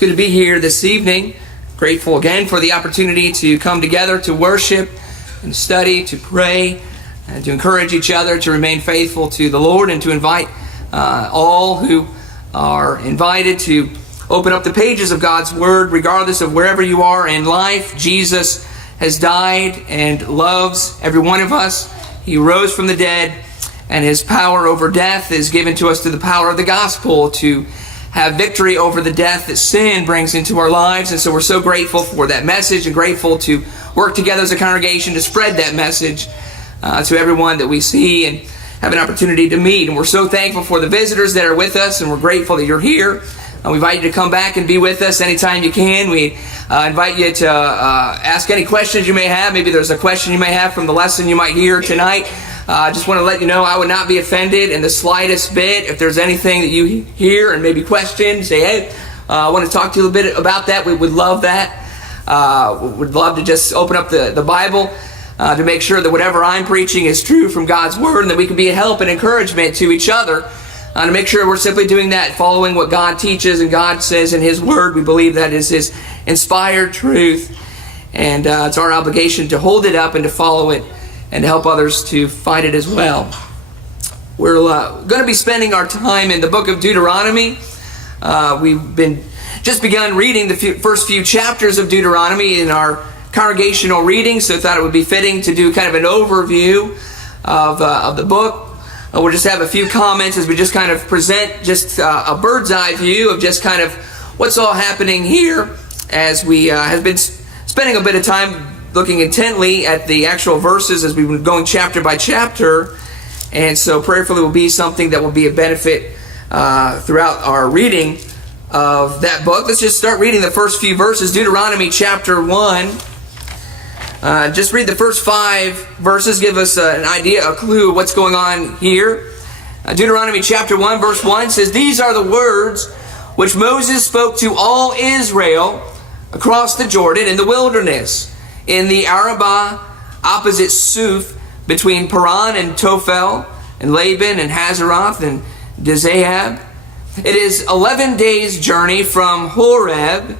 good to be here this evening. Grateful again for the opportunity to come together to worship and study, to pray, and to encourage each other to remain faithful to the Lord, and to invite all who are invited to open up the pages of God's Word, regardless of wherever you are in life. Jesus has died and loves every one of us. He rose from the dead, and His power over death is given to us through the power of the gospel to have victory over the death that sin brings into our lives. And so we're so grateful for that message, and grateful to work together as a congregation to spread that message to everyone that we see and have an opportunity to meet. And we're so thankful for the visitors that are with us, and we're grateful that you're here. We invite you to come back and be with us anytime you can. We invite you to ask any questions you may have. Maybe there's a question you may have from the lesson you might hear tonight. I just want to let you know I would not be offended in the slightest bit if there's anything that you hear and maybe question. Say, hey, I want to talk to you a little bit about that. We would love that. Would love to just open up the Bible to make sure that whatever I'm preaching is true from God's Word, and that we can be a help and encouragement to each other. To make sure we're simply doing that, following what God teaches and God says in His Word. We believe that is His inspired truth, and it's our obligation to hold it up and to follow it and to help others to find it as well. We're going to be spending our time in the book of Deuteronomy. We've just begun reading the first few chapters of Deuteronomy in our congregational reading, so I thought it would be fitting to do kind of an overview of the book. We'll just have a few comments as we just kind of present just a bird's eye view of just kind of what's all happening here, as we have been spending a bit of time looking intently at the actual verses as we've been going chapter by chapter. And so prayerfully will be something that will be a benefit throughout our reading of that book. Let's just start reading the first few verses. Deuteronomy chapter 1. Just read the first 5 verses, give us an idea, a clue of what's going on here. Deuteronomy chapter 1 verse 1 says, "These are the words which Moses spoke to all Israel across the Jordan in the wilderness, in the Arabah opposite Suf, between Paran and Tophel, and Laban and Hazeroth and Dizahab. It is 11 days' journey from Horeb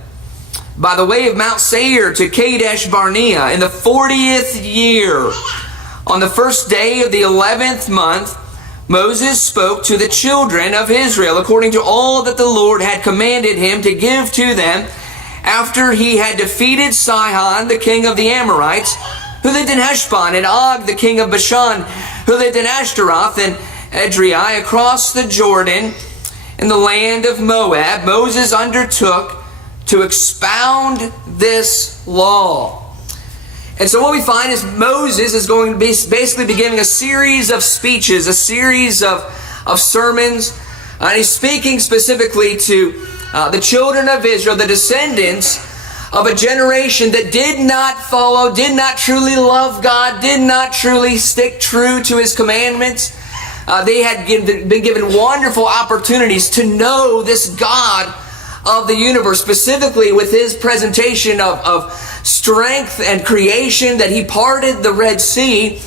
by the way of Mount Seir to Kadesh Barnea in the 40th year. On the first day of the 11th month, Moses spoke to the children of Israel according to all that the Lord had commanded him to give to them, after he had defeated Sihon, the king of the Amorites, who lived in Heshbon, and Og, the king of Bashan, who lived in Ashtaroth and Edrei, across the Jordan in the land of Moab. Moses undertook to expound this law." And so what we find is Moses is going to be basically beginning a series of speeches, a series of sermons, and he's speaking specifically to the children of Israel, the descendants of a generation that did not follow, did not truly love God, did not truly stick true to His commandments. They had been given wonderful opportunities to know this God of the universe, specifically with His presentation of strength and creation, that He parted the Red Sea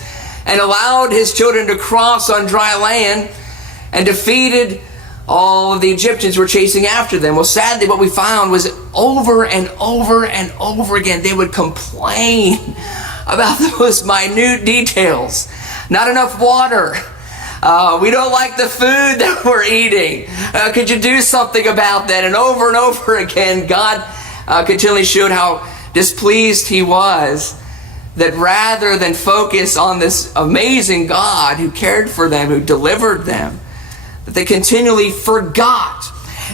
and allowed His children to cross on dry land and defeated all of the Egyptians were chasing after them. Well, sadly, what we found was over and over and over again, they would complain about those minute details. Not enough water. We don't like the food that we're eating. Could you do something about that? And over again, God continually showed how displeased He was, that rather than focus on this amazing God who cared for them, who delivered them, that they continually forgot.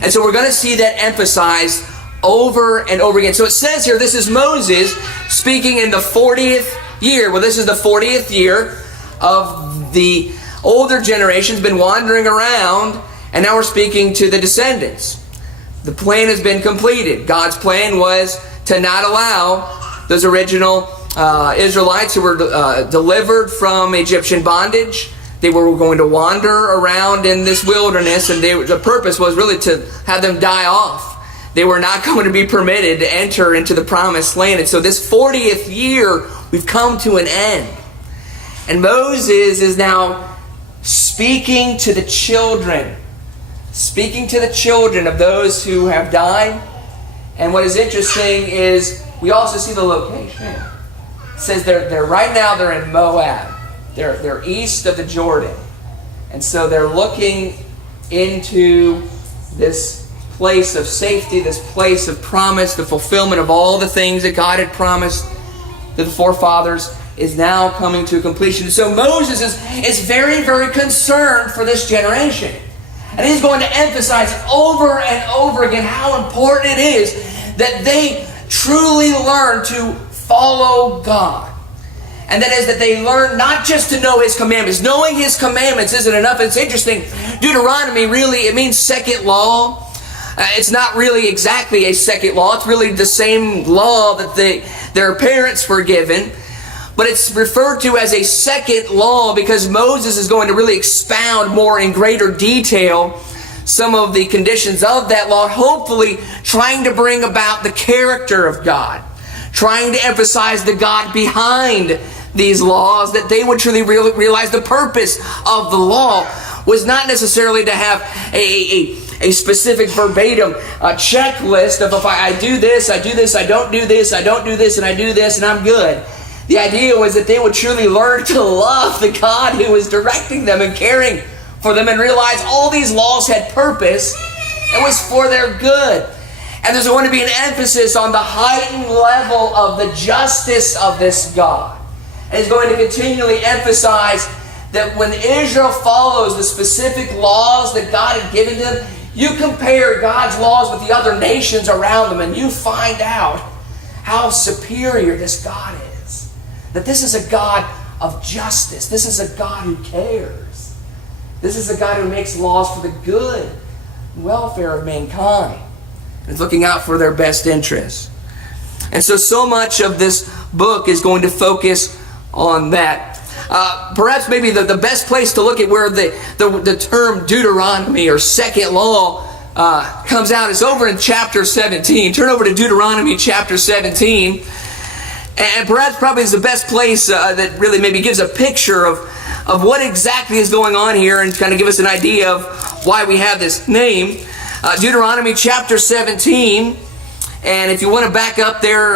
And so we're going to see that emphasized over and over again. So it says here, this is Moses speaking in the 40th year. Well, this is the 40th year of the older generation's been wandering around, and now we're speaking to the descendants. The plan has been completed. God's plan was to not allow those original Israelites who were delivered from Egyptian bondage. They were going to wander around in this wilderness, and the purpose was really to have them die off. They were not going to be permitted to enter into the promised land. And so this 40th year, we've come to an end. And Moses is now speaking to the children of those who have died, And what is interesting is we also see the location. It says they're right now they're in Moab. They're east of the Jordan. And so they're looking into this place of safety, this place of promise, the fulfillment of all the things that God had promised to the forefathers is now coming to completion. So Moses is very, very concerned for this generation. And he's going to emphasize over and over again how important it is that they truly learn to follow God. And that is that they learn not just to know His commandments. Knowing His commandments isn't enough. It's interesting. Deuteronomy really, it means second law. It's not really exactly a second law. It's really the same law that their parents were given. But it's referred to as a second law because Moses is going to really expound more in greater detail some of the conditions of that law, hopefully trying to bring about the character of God, trying to emphasize the God behind these laws, that they would truly realize the purpose of the law was not necessarily to have a specific verbatim checklist of if I do this, I don't do this, I don't do this, and I do this, and I'm good. The idea was that they would truly learn to love the God who was directing them and caring for them and realize all these laws had purpose. It was for their good. And there's going to be an emphasis on the heightened level of the justice of this God. And he's going to continually emphasize that when Israel follows the specific laws that God had given them, you compare God's laws with the other nations around them and you find out how superior this God is. That this is a God of justice. This is a God who cares. This is a God who makes laws for the good and welfare of mankind. And is looking out for their best interests. And so much of this book is going to focus on that. Perhaps maybe the best place to look at where the term Deuteronomy or second law comes out is over in chapter 17. Turn over to Deuteronomy chapter 17. And perhaps probably is the best place that really maybe gives a picture of what exactly is going on here and kind of give us an idea of why we have this name. Deuteronomy chapter 17. And if you want to back up there,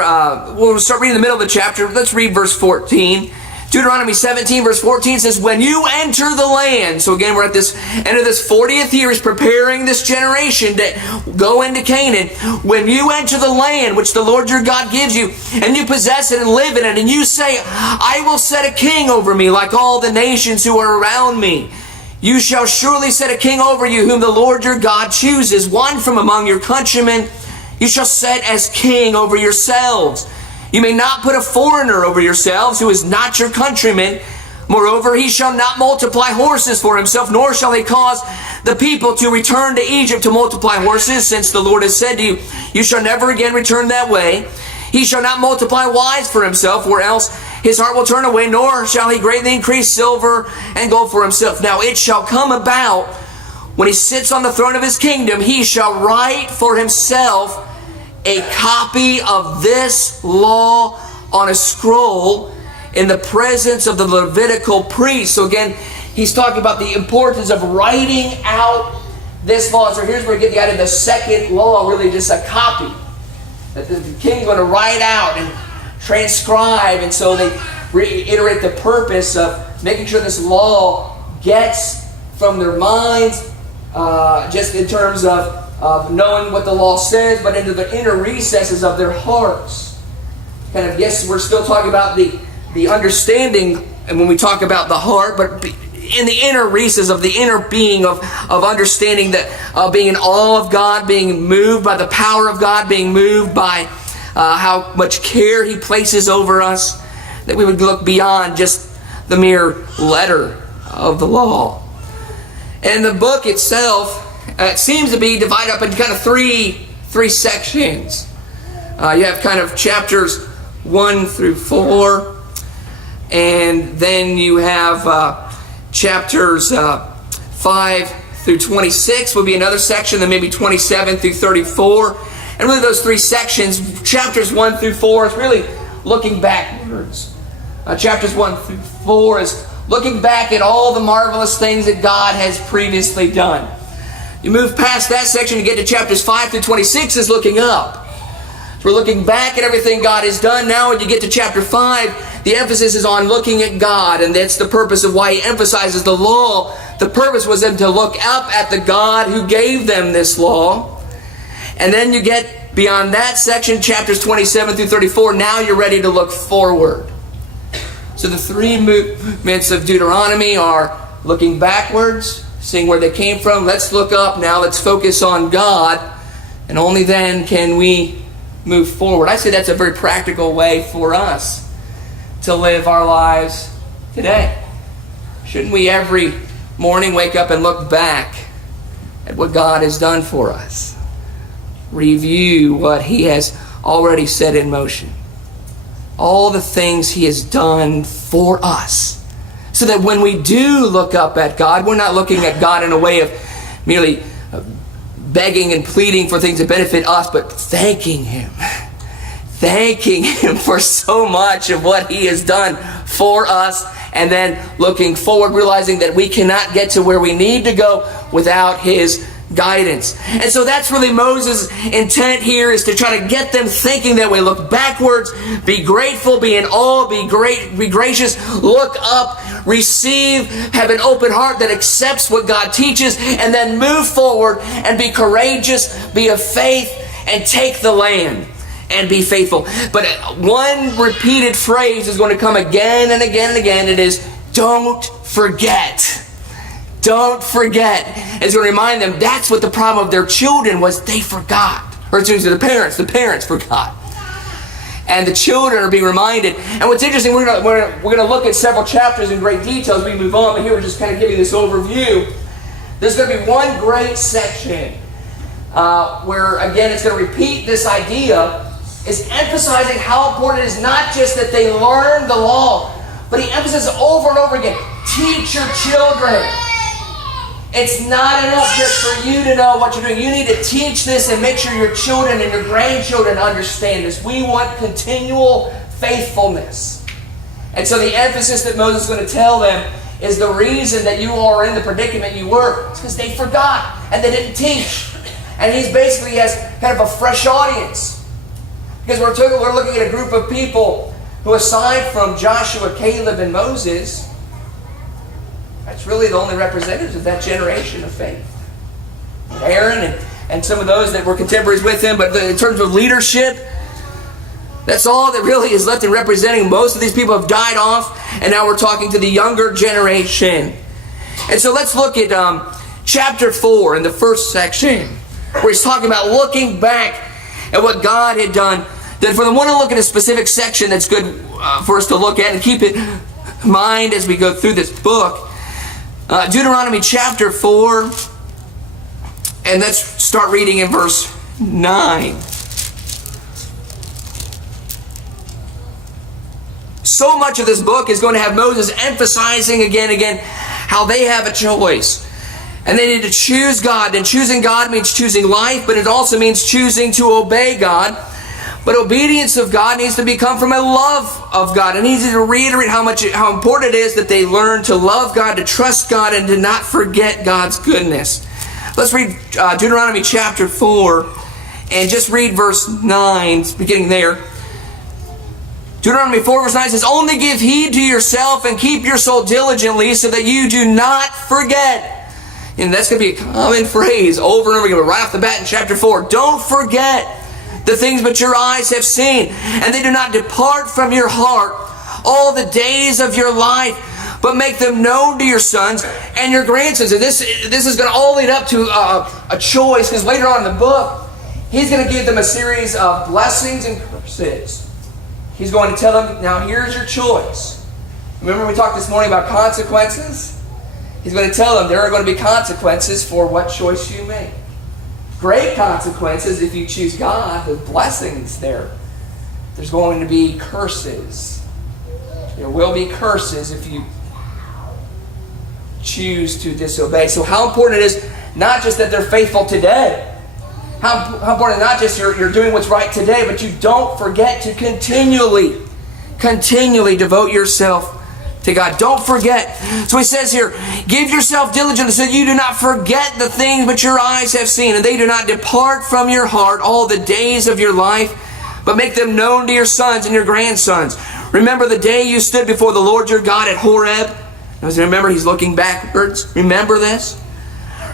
we'll start reading the middle of the chapter. Let's read verse 14. Deuteronomy 17 verse 14 says, when you enter the land, so again we're at this end of this 40th year, is preparing this generation to go into Canaan. When you enter the land which the Lord your God gives you, and you possess it and live in it, and you say, I will set a king over me like all the nations who are around me. You shall surely set a king over you whom the Lord your God chooses, one from among your countrymen. You shall set as king over yourselves. You may not put a foreigner over yourselves who is not your countryman. Moreover, he shall not multiply horses for himself, nor shall he cause the people to return to Egypt to multiply horses, since the Lord has said to you, you shall never again return that way. He shall not multiply wives for himself, or else his heart will turn away, nor shall he greatly increase silver and gold for himself. Now it shall come about, when he sits on the throne of his kingdom, he shall write for himself a copy of this law on a scroll in the presence of the Levitical priest. So again, he's talking about the importance of writing out this law. So here's where we get the idea of the second law, really just a copy that the king's going to write out and transcribe. And so they reiterate the purpose of making sure this law gets from their minds, just in terms of knowing what the law says, but into the inner recesses of their hearts. Kind of, yes, we're still talking about the understanding, and when we talk about the heart, but in the inner recesses of the inner being of understanding that being in awe of God, being moved by the power of God, being moved by how much care He places over us, that we would look beyond just the mere letter of the law. And the book itself, it seems to be divided up into kind of three sections. You have kind of chapters 1 through 4, and then you have chapters 5 through 26 would be another section, then maybe 27 through 34. And really those three sections, chapters 1 through 4, is really looking backwards. Chapters 1 through 4 is looking back at all the marvelous things that God has previously done. You move past that section to get to chapters 5 through 26 is looking up. We're looking back at everything God has done. Now when you get to chapter 5, the emphasis is on looking at God, and that's the purpose of why he emphasizes the law. The purpose was them to look up at the God who gave them this law. And then you get beyond that section, chapters 27 through 34, now you're ready to look forward. So the three movements of Deuteronomy are looking backwards, seeing where they came from. Let's look up now. Let's focus on God. And only then can we move forward. I say that's a very practical way for us to live our lives today. Shouldn't we every morning wake up and look back at what God has done for us? Review what he has already set in motion. All the things he has done for us. So that when we do look up at God, we're not looking at God in a way of merely begging and pleading for things that benefit us, but thanking him. Thanking him for so much of what he has done for us, and then looking forward, realizing that we cannot get to where we need to go without his guidance. And so that's really Moses' intent here, is to try to get them thinking that way. Look backwards, be grateful, be in awe, be gracious, look up, receive, have an open heart that accepts what God teaches, and then move forward and be courageous, be of faith, and take the land and be faithful. But one repeated phrase is going to come again and again and again. It is, don't forget. Don't forget. It's going to remind them that's what the problem of their children was. They forgot. Or excuse me, the parents forgot. And the children are being reminded. And what's interesting, we're going to look at several chapters in great detail as we move on, but here we're just kind of giving this overview. There's going to be one great section where, again, it's going to repeat this idea, is emphasizing how important it is not just that they learn the law, but he emphasizes over and over again, teach your children. It's not enough just for you to know what you're doing. You need to teach this and make sure your children and your grandchildren understand this. We want continual faithfulness. And so the emphasis that Moses is going to tell them is the reason that you are in the predicament you were. It's because they forgot and they didn't teach. And he basically has kind of a fresh audience. Because we're looking at a group of people who, aside from Joshua, Caleb, and Moses, that's really the only representatives of that generation of faith. Aaron and some of those that were contemporaries with him, but in terms of leadership, that's all that really is left in representing. Most of these people have died off, and now we're talking to the younger generation. And so let's look at chapter 4 in the first section, where he's talking about looking back at what God had done. Then for the one to look at a specific section that's good for us to look at and keep it in mind as we go through this book, Deuteronomy chapter 4, and let's start reading in verse 9. So much of this book is going to have Moses emphasizing again and again how they have a choice. And they need to choose God. And choosing God means choosing life, but it also means choosing to obey God. But obedience of God needs to become from a love of God. And he needs to reiterate how important it is that they learn to love God, to trust God, and to not forget God's goodness. Let's read Deuteronomy chapter 4 and just read verse 9, beginning there. Deuteronomy 4 verse 9 says, "Only give heed to yourself and keep your soul diligently so that you do not forget." And that's going to be a common phrase over and over again, but right off the bat in chapter 4. Don't forget the things which your eyes have seen, and they do not depart from your heart all the days of your life, but make them known to your sons and your grandsons. And this is going to all lead up to a choice, because later on in the book, he's going to give them a series of blessings and curses. He's going to tell them, now here's your choice. Remember we talked this morning about consequences? He's going to tell them there are going to be consequences for what choice you make. Great consequences if you choose God, the blessings there. There's going to be curses. There will be curses if you choose to disobey. So how important it is not just that they're faithful today. How important not just you're doing what's right today, but you don't forget to continually devote yourself to God. Don't forget. So he says here, give yourself diligently so you do not forget the things which your eyes have seen, and they do not depart from your heart all the days of your life, but make them known to your sons and your grandsons. Remember the day you stood before the Lord your God at Horeb. Remember, he's looking backwards. Remember this.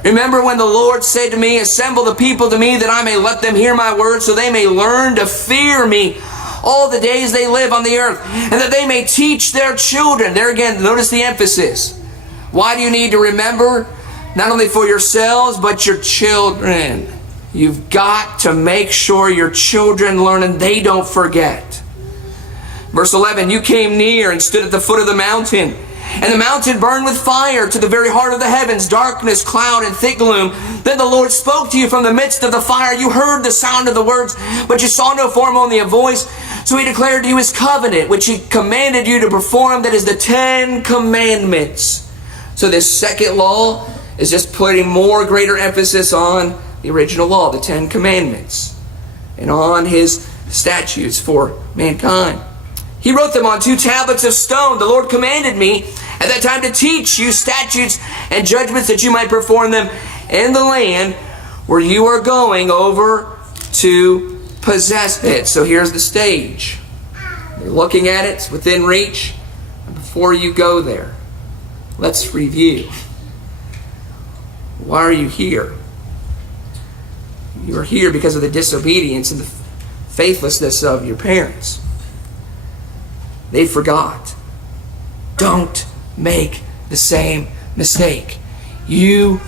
Remember when the Lord said to me, assemble the people to me that I may let them hear my word, so they may learn to fear me all the days they live on the earth, and that they may teach their children. There again, notice the emphasis. Why do you need to remember? Not only for yourselves, but your children. You've got to make sure your children learn and they don't forget. Verse 11, you came near and stood at the foot of the mountain, and the mountain burned with fire to the very heart of the heavens, darkness, cloud, and thick gloom. Then the Lord spoke to you from the midst of the fire. You heard the sound of the words, but you saw no form, only a voice. So he declared to you his covenant, which he commanded you to perform, that is the 10 Commandments. So this second law is just putting more greater emphasis on the original law, the 10 Commandments, and on his statutes for mankind. He wrote them on 2 tablets of stone. The Lord commanded me at that time to teach you statutes and judgments, that you might perform them in the land where you are going over to possess it. So here's the stage. You're looking at it, it's within reach. And before you go there, let's review. Why are you here? You are here because of the disobedience and the faithlessness of your parents. They forgot. Don't make the same mistake. You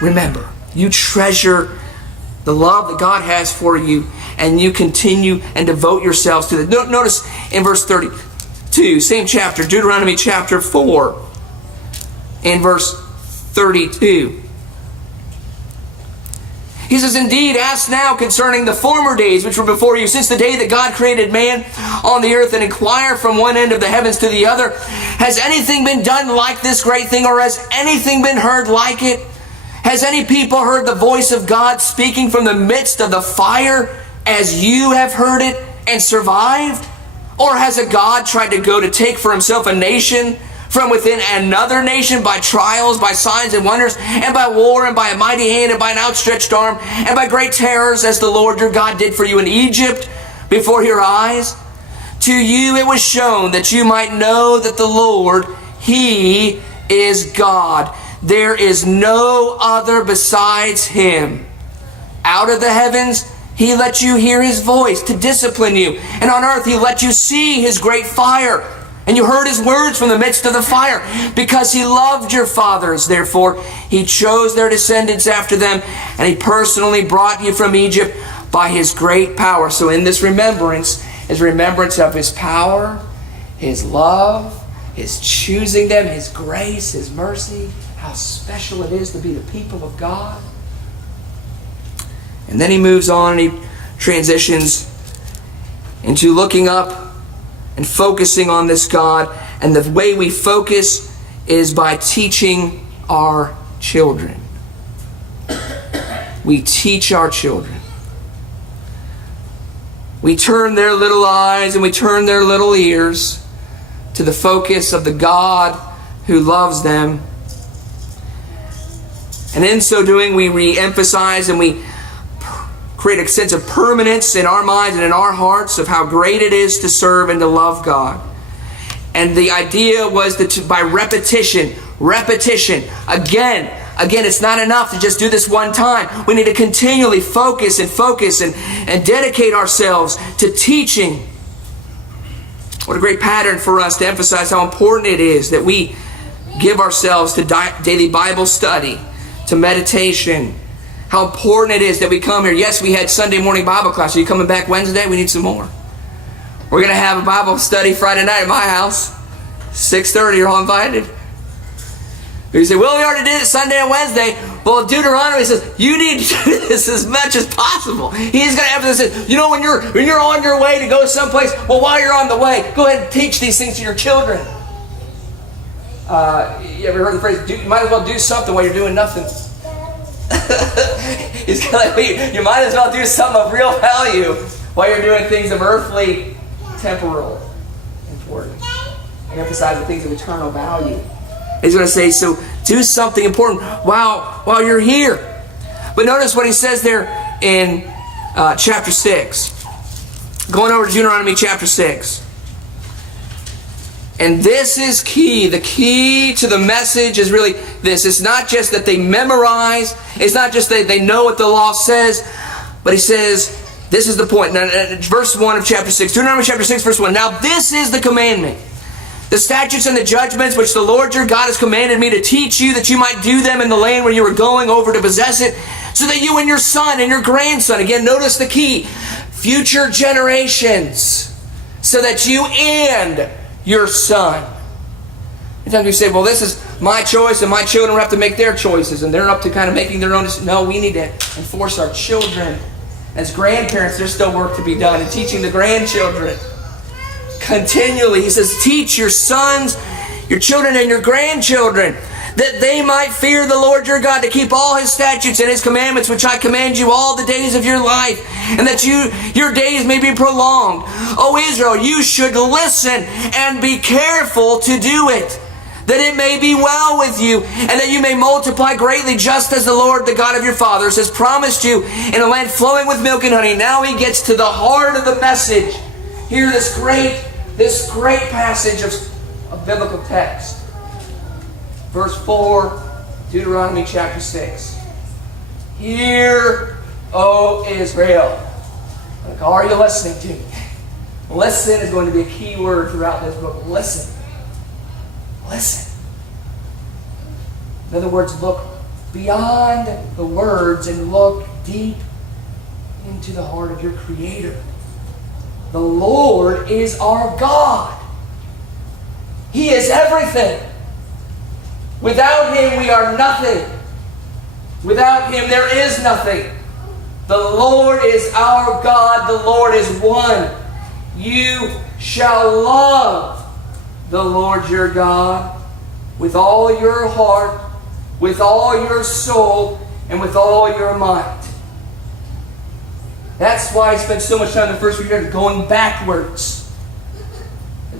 remember. You treasure the love that God has for you, and you continue and devote yourselves to it. Notice in verse 32, same chapter, Deuteronomy chapter 4, in verse 32. He says, indeed, ask now concerning the former days which were before you, since the day that God created man on the earth, and inquire from one end of the heavens to the other, has anything been done like this great thing, or has anything been heard like it? Has any people heard the voice of God speaking from the midst of the fire, as you have heard it and survived? Or has a God tried to go to take for himself a nation from within another nation, by trials, by signs and wonders, and by war, and by a mighty hand, and by an outstretched arm, and by great terrors, as the Lord your God did for you in Egypt before your eyes? To you it was shown that you might know that the Lord, he is God. There is no other besides him. Out of the heavens he let you hear his voice to discipline you, and on earth he let you see his great fire. And you heard his words from the midst of the fire, because he loved your fathers. Therefore, he chose their descendants after them, and he personally brought you from Egypt by his great power. So in this remembrance is remembrance of his power, his love, his choosing them, his grace, his mercy, how special it is to be the people of God. And then he moves on and he transitions into looking up and focusing on this God. And the way we focus is by teaching our children. We teach our children. We turn their little eyes and we turn their little ears to the focus of the God who loves them. And in so doing, we re-emphasize and we create a sense of permanence in our minds and in our hearts of how great it is to serve and to love God. And the idea was that by repetition, again, it's not enough to just do this one time. We need to continually focus and dedicate ourselves to teaching. What a great pattern for us to emphasize how important it is that we give ourselves to daily Bible study, to meditation. How important it is that we come here. Yes, we had Sunday morning Bible class. Are you coming back Wednesday? We need some more. We're going to have a Bible study Friday night at my house. 6:30, you're all invited. You say, well, we already did it Sunday and Wednesday. Well, Deuteronomy says, you need to do this as much as possible. He's going to emphasize, you know, when you're on your way to go someplace, well, while you're on the way, go ahead and teach these things to your children. You ever heard the phrase, you might as well do something while you're doing nothing? He's kind of like, you might as well do something of real value while you're doing things of earthly, temporal importance. And emphasize the things of eternal value. He's going to say, so do something important while you're here. But notice what he says there in chapter 6. Going over to Deuteronomy chapter 6. And this is key. The key to the message is really this. It's not just that they memorize. It's not just that they know what the law says. But he says, this is the point. Now, verse 1 of chapter 6. Deuteronomy chapter 6, verse 1. Now this is the commandment. The statutes and the judgments which the Lord your God has commanded me to teach you, that you might do them in the land where you are going over to possess it, so that you and your son and your grandson, again, notice the key, future generations, so that you and your son. Sometimes we say, well, this is my choice and my children will have to make their choices and they're up to kind of making their own decisions. No, we need to enforce our children. As grandparents, there's still work to be done in teaching the grandchildren. Continually, he says, teach your sons, your children, and your grandchildren, that they might fear the Lord your God, to keep all His statutes and His commandments, which I command you all the days of your life, and that your days may be prolonged. O Israel, you should listen and be careful to do it, that it may be well with you, and that you may multiply greatly, just as the Lord, the God of your fathers, has promised you, in a land flowing with milk and honey. Now he gets to the heart of the message. Hear this great passage of biblical text. Verse 4, Deuteronomy chapter 6. Hear, O Israel. Like, are you listening to me? Listen is going to be a key word throughout this book. Listen. Listen. In other words, look beyond the words and look deep into the heart of your Creator. The Lord is our God. He is everything. Without Him, we are nothing. Without Him, there is nothing. The Lord is our God. The Lord is one. You shall love the Lord your God with all your heart, with all your soul, and with all your might. That's why I spent so much time in the first few years going backwards.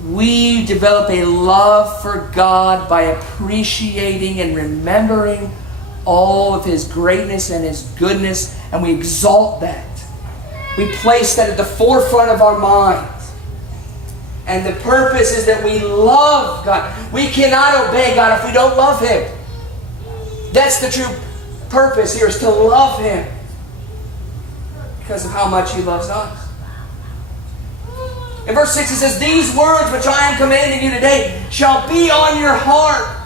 We develop a love for God by appreciating and remembering all of His greatness and His goodness, and we exalt that. We place that at the forefront of our minds. And the purpose is that we love God. We cannot obey God if we don't love Him. That's the true purpose here, is to love Him because of how much He loves us. In verse 6 it says, these words which I am commanding you today shall be on your heart.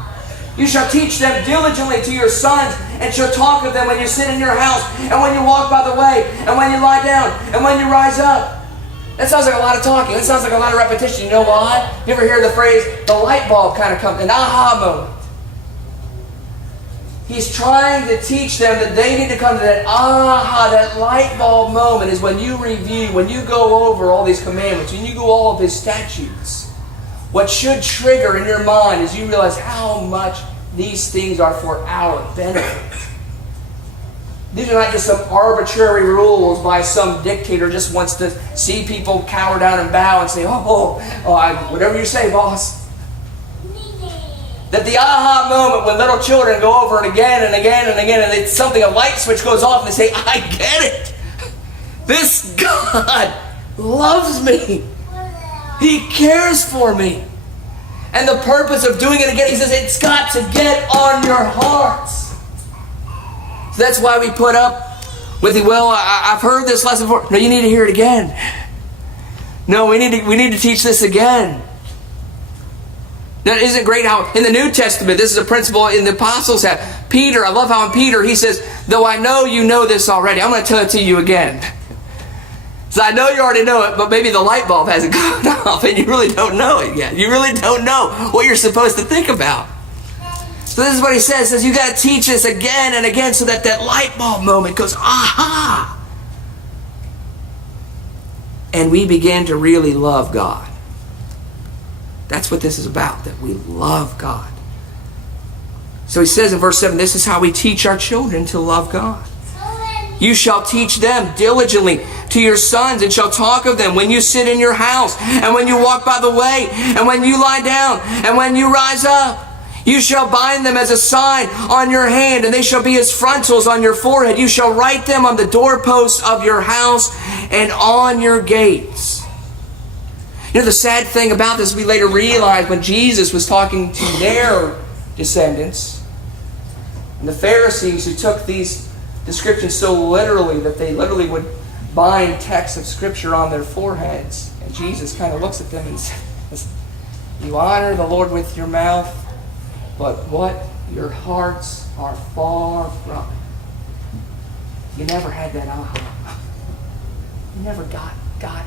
You shall teach them diligently to your sons, and shall talk of them when you sit in your house, and when you walk by the way, and when you lie down, and when you rise up. That sounds like a lot of talking. That sounds like a lot of repetition. You know why? You ever hear the phrase, the light bulb kind of comes, an aha moment? He's trying to teach them that they need to come to that aha, that light bulb moment is when you review, when you go over all these commandments, when you go all of His statutes. What should trigger in your mind is you realize how much these things are for our benefit. These are not just some arbitrary rules by some dictator who just wants to see people cower down and bow and say, whatever you say, boss. That the aha moment when little children go over and again and again and again, and it's something, a light switch goes off, and they say, I get it. This God loves me. He cares for me. And the purpose of doing it again, he says, it's got to get on your hearts. So that's why we put up with it. Well, I've heard this lesson before. No, you need to hear it again. No, we need to teach this again. Now, isn't it great how in the New Testament, this is a principle in the apostles have. Peter, I love how in Peter he says, though I know you know this already, I'm going to tell it to you again. So I know you already know it, but maybe the light bulb hasn't gone off and you really don't know it yet. You really don't know what you're supposed to think about. So this is what he says. He says, you got to teach this again and again so that that light bulb moment goes, aha! And we begin to really love God. That's what this is about, that we love God. So he says in verse 7, this is how we teach our children to love God. You shall teach them diligently to your sons, and shall talk of them when you sit in your house, and when you walk by the way, and when you lie down, and when you rise up. You shall bind them as a sign on your hand, and they shall be as frontals on your forehead. You shall write them on the doorposts of your house and on your gates. You know, the sad thing about this, we later realized when Jesus was talking to their descendants, and the Pharisees who took these descriptions so literally that they literally would bind texts of Scripture on their foreheads. And Jesus kind of looks at them and says, you honor the Lord with your mouth, but what? Your hearts are far from it. You never had that aha. You never got it.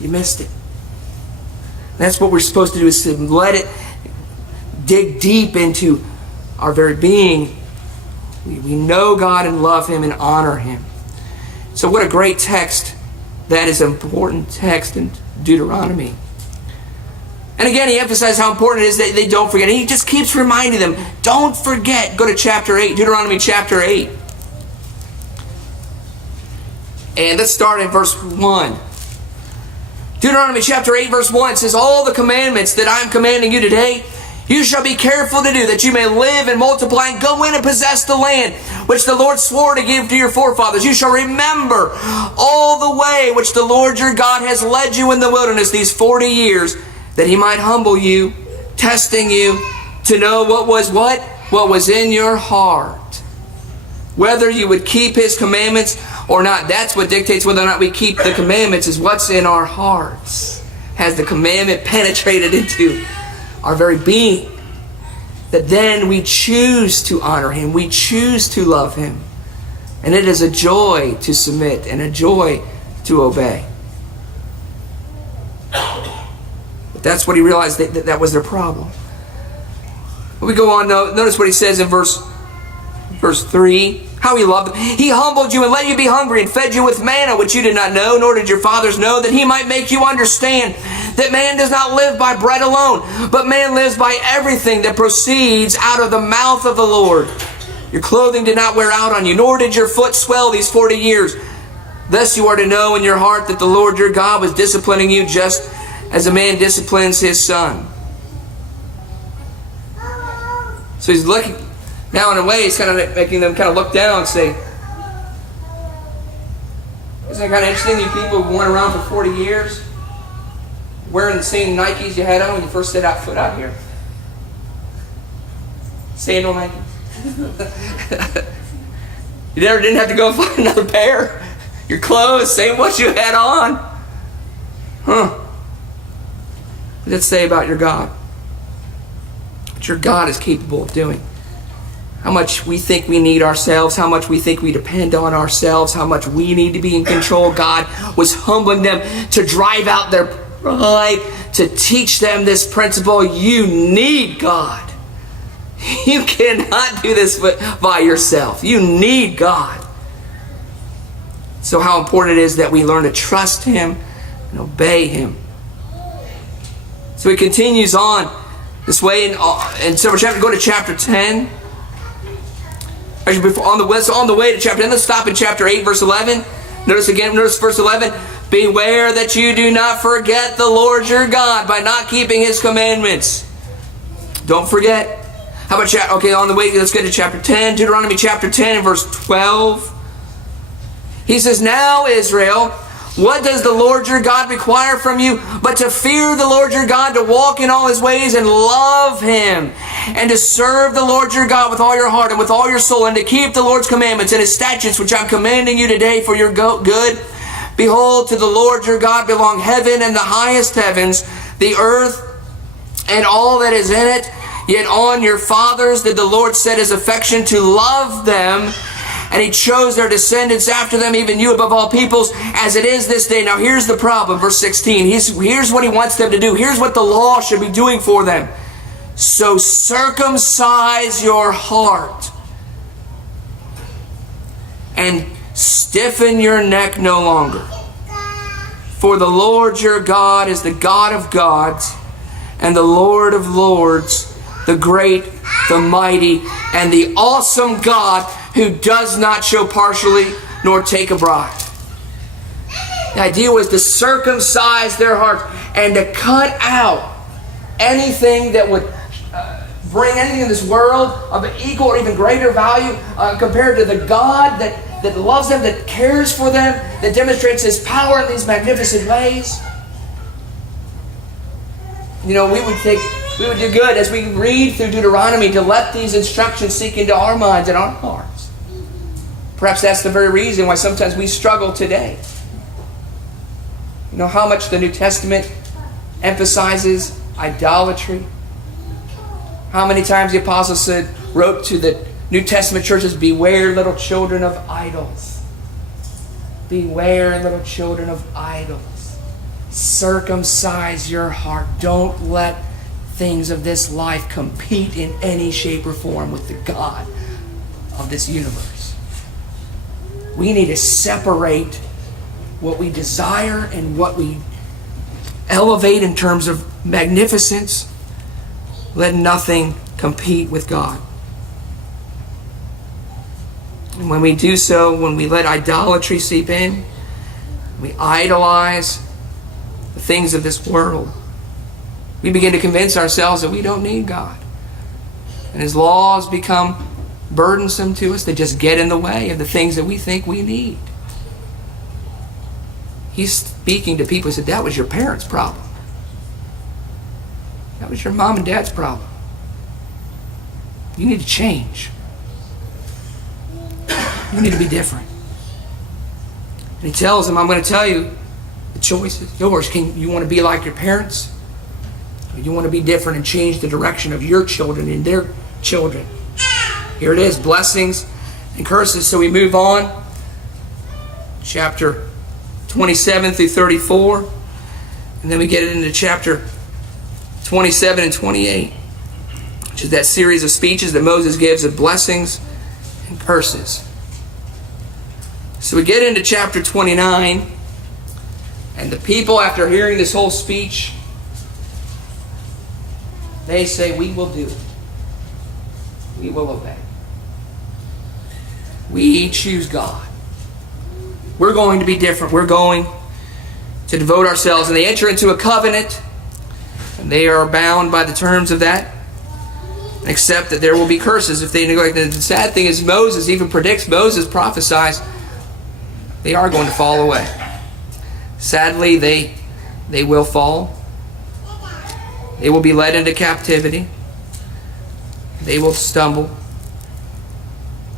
You missed it. That's what we're supposed to do, is to let it dig deep into our very being. We know God and love Him and honor Him. So what a great text. That is an important text in Deuteronomy. And again, he emphasizes how important it is that they don't forget. And he just keeps reminding them, don't forget. Go to chapter 8, Deuteronomy chapter 8. And let's start in verse 1. Deuteronomy chapter 8 verse 1 says, all the commandments that I am commanding you today, you shall be careful to do, that you may live and multiply and go in and possess the land which the Lord swore to give to your forefathers. You shall remember all the way which the Lord your God has led you in the wilderness these 40 years, that He might humble you, testing you to know what was in your heart, whether you would keep His commandments or not. That's what dictates whether or not we keep the commandments, is what's in our hearts. Has the commandment penetrated into our very being? That then we choose to honor Him. We choose to love Him. And it is a joy to submit and a joy to obey. But that's what he realized, that was their problem. But we go on, notice what he says in verse 3. How He loved them. He humbled you and let you be hungry and fed you with manna which you did not know, nor did your fathers know, that He might make you understand that man does not live by bread alone, but man lives by everything that proceeds out of the mouth of the Lord. Your clothing did not wear out on you, nor did your foot swell these 40 years. Thus you are to know in your heart that the Lord your God was disciplining you just as a man disciplines his son. So He's looking, now in a way, He's kind of making them kind of look down and say, isn't it kind of interesting, you people who went around for 40 years wearing the same Nikes you had on when you first set foot out here? Sandal Nikes. You never didn't have to go find another pair. Your clothes, same what you had on. What does it say about your God? What your God is capable of doing. How much we think we need ourselves, how much we think we depend on ourselves, how much we need to be in control. God was humbling them to drive out their pride, to teach them this principle. You need God. You cannot do this by yourself. You need God. So how important it is that we learn to trust Him and obey Him. So He continues on this way in several chapters. Go to chapter 10. Actually, on the way to chapter 10, let's stop in chapter 8, verse 11. Notice verse 11. Beware that you do not forget the Lord your God by not keeping His commandments. Don't forget. How about on the way, let's get to chapter 10. Deuteronomy chapter 10 and verse 12. He says, now Israel, what does the Lord your God require from you but to fear the Lord your God, to walk in all His ways and love Him, and to serve the Lord your God with all your heart and with all your soul, and to keep the Lord's commandments and His statutes which I'm commanding you today for your good? Behold, to the Lord your God belong heaven and the highest heavens, the earth and all that is in it. Yet on your fathers did the Lord set His affection to love them, and He chose their descendants after them, even you above all peoples, as it is this day. Now here's the problem, verse 16. Here's what He wants them to do. Here's what the law should be doing for them. So circumcise your heart and stiffen your neck no longer. For the Lord your God is the God of gods and the Lord of lords, the great, the mighty, and the awesome God, who does not show partially nor take a bribe. The idea was to circumcise their hearts and to cut out anything that would bring anything in this world of equal or even greater value compared to the God that that loves them, that cares for them, that demonstrates His power in these magnificent ways. We would do good as we read through Deuteronomy to let these instructions sink into our minds and our hearts. Perhaps that's the very reason why sometimes we struggle today. You know how much the New Testament emphasizes idolatry? How many times the Apostle wrote to the New Testament churches, beware little children of idols. Beware little children of idols. Circumcise your heart. Don't let things of this life compete in any shape or form with the God of this universe. We need to separate what we desire and what we elevate in terms of magnificence. Let nothing compete with God. And when we do so, when we let idolatry seep in, we idolize the things of this world, we begin to convince ourselves that we don't need God. And His laws become burdensome to us. They just get in the way of the things that we think we need. He's speaking to people who said, that was your parents' problem. That was your mom and dad's problem. You need to change. You need to be different. And He tells them, I'm going to tell you, the choice is yours. You want to be like your parents? Or you want to be different and change the direction of your children and their children? Here it is, blessings and curses. So we move on. Chapter 27 through 34. And then we get into chapter 27 and 28, which is that series of speeches that Moses gives of blessings and curses. So we get into chapter 29, and the people, after hearing this whole speech, they say, we will do it. We will obey. We choose God. We're going to be different. We're going to devote ourselves. And they enter into a covenant, and they are bound by the terms of that, and accept that there will be curses if they neglect it. The sad thing is Moses even predicts, Moses prophesies, they are going to fall away. Sadly, they will fall. They will be led into captivity. They will stumble.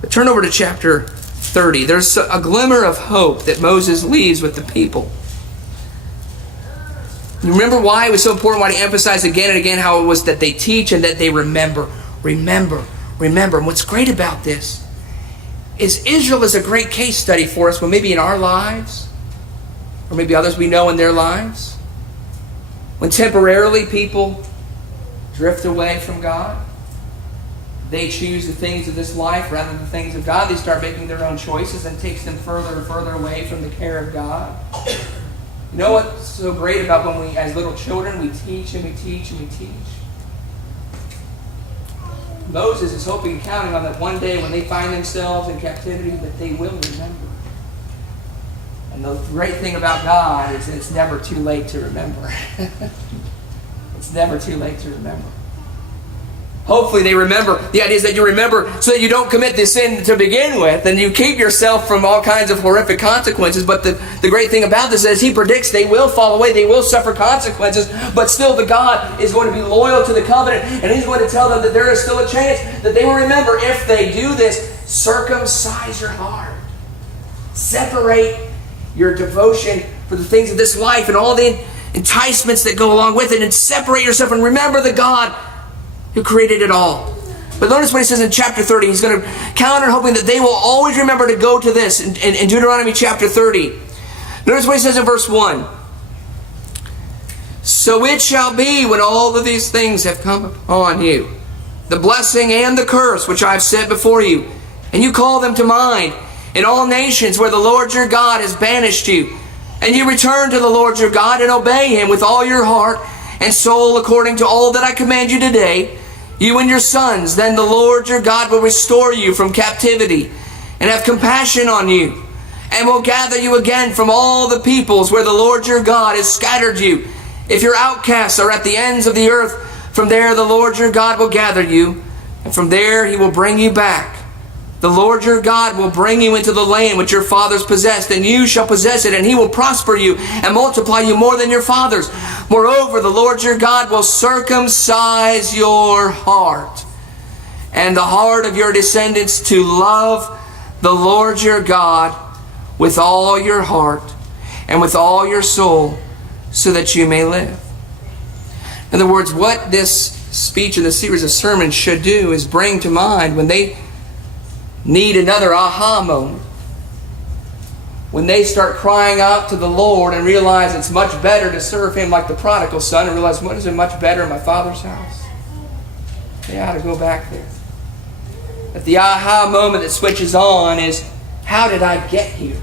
But turn over to chapter 30. There's a glimmer of hope that Moses leaves with the people. You remember why it was so important, why he emphasized again and again how it was that they teach and that they remember. Remember. And what's great about this is Israel is a great case study for us when maybe in our lives, or maybe others we know in their lives, when temporarily people drift away from God, they choose the things of this life rather than the things of God. They start making their own choices, and it takes them further and further away from the care of God. You know what's so great about when we, as little children, we teach and we teach and we teach? Moses is hoping and counting on that one day when they find themselves in captivity that they will remember. And the great thing about God is that it's never too late to remember. It's never too late to remember. Hopefully they remember. The idea is that you remember so that you don't commit this sin to begin with, and you keep yourself from all kinds of horrific consequences. But the great thing about this is He predicts they will fall away, they will suffer consequences, but still the God is going to be loyal to the covenant, and He's going to tell them that there is still a chance that they will remember if they do this. Circumcise your heart. Separate your devotion for the things of this life and all the enticements that go along with it, and separate yourself and remember the God who created it all. But notice what He says in chapter 30. He's going to count on hoping that they will always remember to go to this in Deuteronomy chapter 30. Notice what He says in verse 1. So it shall be when all of these things have come upon you, the blessing and the curse which I have set before you, and you call them to mind in all nations where the Lord your God has banished you, and you return to the Lord your God and obey Him with all your heart and soul according to all that I command you today, you and your sons, then the Lord your God will restore you from captivity and have compassion on you, and will gather you again from all the peoples where the Lord your God has scattered you. If your outcasts are at the ends of the earth, from there the Lord your God will gather you, and from there He will bring you back The Lord your God will bring you into the land which your fathers possessed, and you shall possess it, and he will prosper you and multiply you more than your fathers. Moreover, the Lord your God will circumcise your heart and the heart of your descendants to love the Lord your God with all your heart and with all your soul, so that you may live. In other words, what this speech in the series of sermons should do is bring to mind when they need another aha moment, when they start crying out to the Lord and realize it's much better to serve Him like the prodigal son, and realize, what is it much better in my Father's house? They ought to go back there. That the aha moment that switches on is, how did I get here?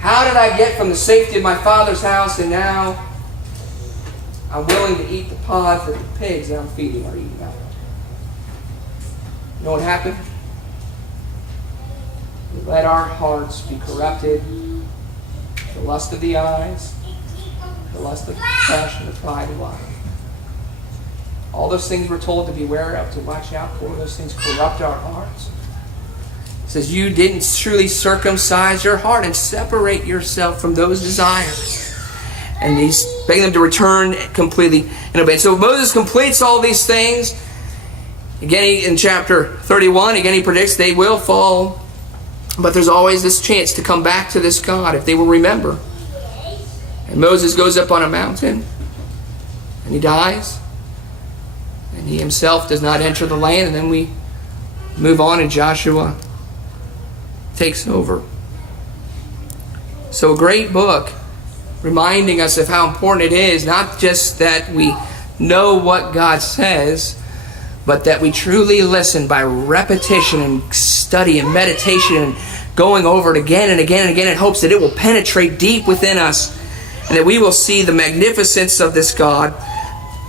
How did I get from the safety of my Father's house, and now I'm willing to eat the pods that the pigs that I'm feeding are eating out of? You know what happened? We let our hearts be corrupted. The lust of the eyes, the lust of passion, the pride of life. All those things we're told to beware of, to watch out for, those things corrupt our hearts. It says, you didn't truly circumcise your heart and separate yourself from those desires. And he's begging them to return completely and obey. So Moses completes all these things. Again, in chapter 31, again he predicts they will fall. But there's always this chance to come back to this God if they will remember. And Moses goes up on a mountain and he dies. And he himself does not enter the land. And then we move on and Joshua takes over. So a great book reminding us of how important it is, not just that we know what God says, but that we truly listen by repetition and study and meditation and going over it again and again and again in hopes that it will penetrate deep within us and that we will see the magnificence of this God,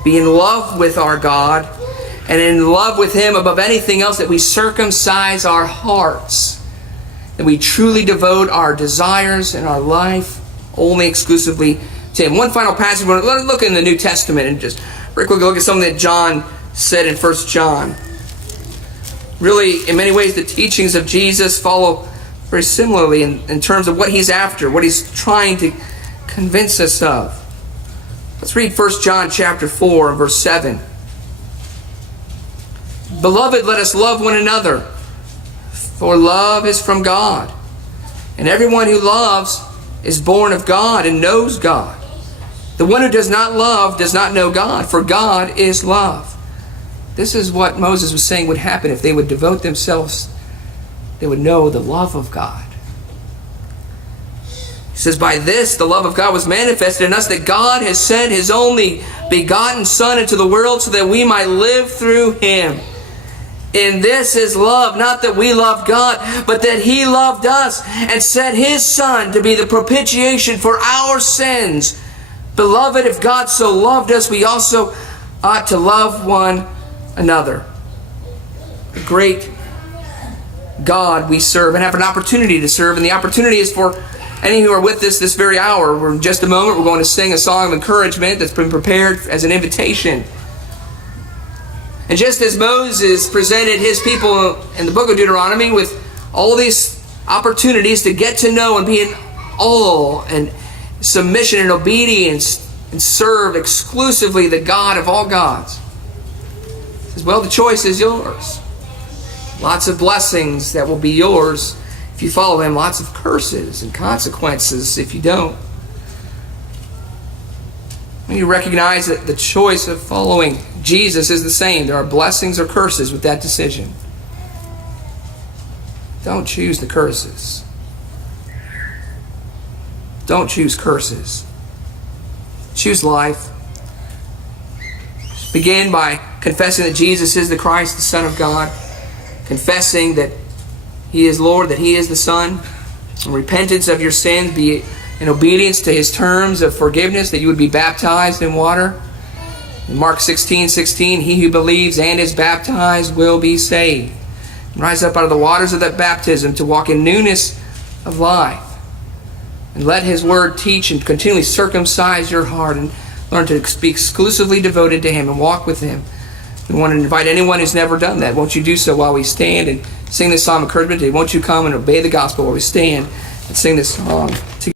be in love with our God, and in love with Him above anything else, that we circumcise our hearts, that we truly devote our desires and our life only exclusively to Him. One final passage, let's look in the New Testament and just very quickly look at something that John said in 1 John. Really, in many ways, the teachings of Jesus follow very similarly in terms of what He's after, what He's trying to convince us of. Let's read 1 John chapter 4, verse 7. Beloved, let us love one another, for love is from God. And everyone who loves is born of God and knows God. The one who does not love does not know God, for God is love. This is what Moses was saying would happen if they would devote themselves. They would know the love of God. He says, by this the love of God was manifested in us, that God has sent His only begotten Son into the world so that we might live through Him. In this is love, not that we loved God, but that He loved us and sent His Son to be the propitiation for our sins. Beloved, if God so loved us, we also ought to love one another. The great God we serve and have an opportunity to serve. And the opportunity is for any who are with us this very hour. In just a moment, we're going to sing a song of encouragement that's been prepared as an invitation. And just as Moses presented his people in the book of Deuteronomy with all these opportunities to get to know and be in awe and submission and obedience and serve exclusively the God of all gods, he says, well, the choice is yours. Lots of blessings that will be yours if you follow Him. Lots of curses and consequences if you don't. When you recognize that the choice of following Jesus is the same, there are blessings or curses with that decision. Don't choose the curses. Don't choose curses. Choose life. Begin by confessing that Jesus is the Christ, the Son of God. Confessing that He is Lord, that He is the Son. And repentance of your sins, be in obedience to His terms of forgiveness, that you would be baptized in water. In Mark 16:16, he who believes and is baptized will be saved. And rise up out of the waters of that baptism to walk in newness of life. And let His Word teach and continually circumcise your heart and learn to be exclusively devoted to Him and walk with Him We want to invite anyone who's never done that. Won't you do so while we stand and sing this psalm of encouragement today? Won't you come and obey the gospel while we stand and sing this song together?